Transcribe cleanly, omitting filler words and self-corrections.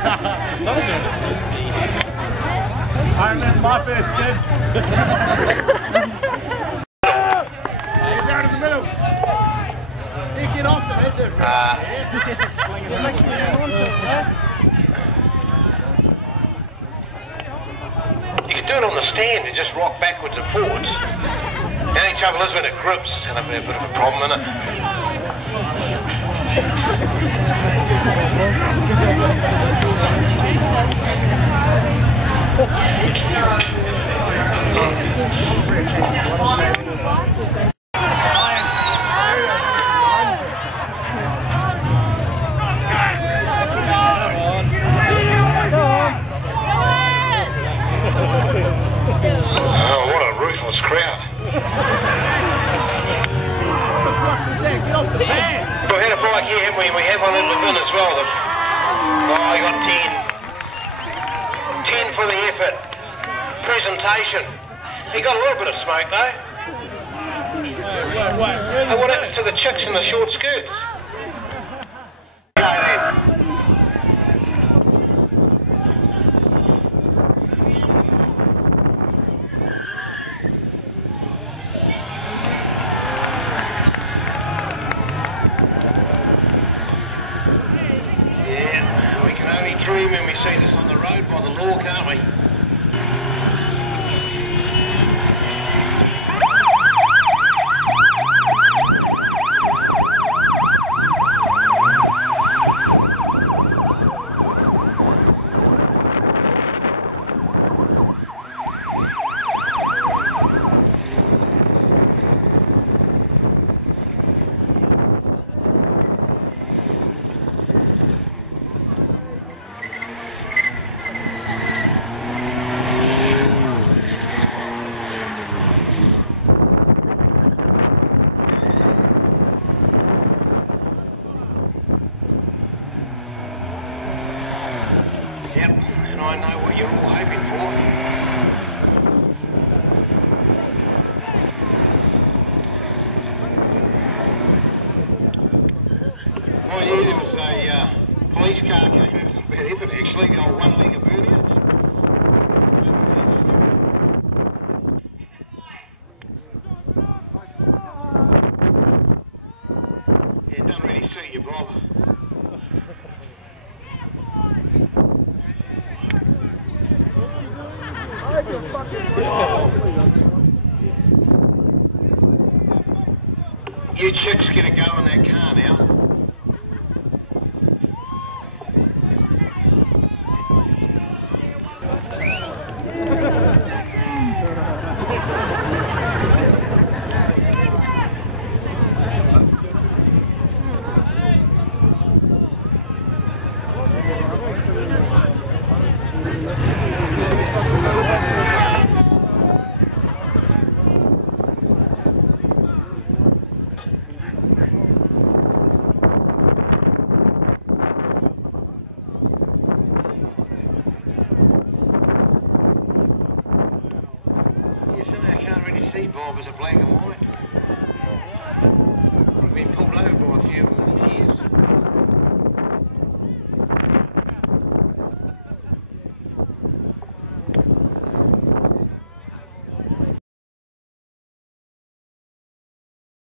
Started doing this good. I remember my first skate. Hey, you're right in the middle. You get off it, is it? Yeah, make sure you hang on to it, right? You can do it on the stand and just rock backwards and forwards. The only trouble is when it grips, it's going to be a bit of a problem, isn't it? Oh, what a ruthless crowd. We had a bike here, haven't we? We have one in the bin as well. Oh, I got 10. 10 for the effort. Presentation. He got a little bit of smoke though. Hey, what happens to the chicks in the short skirts?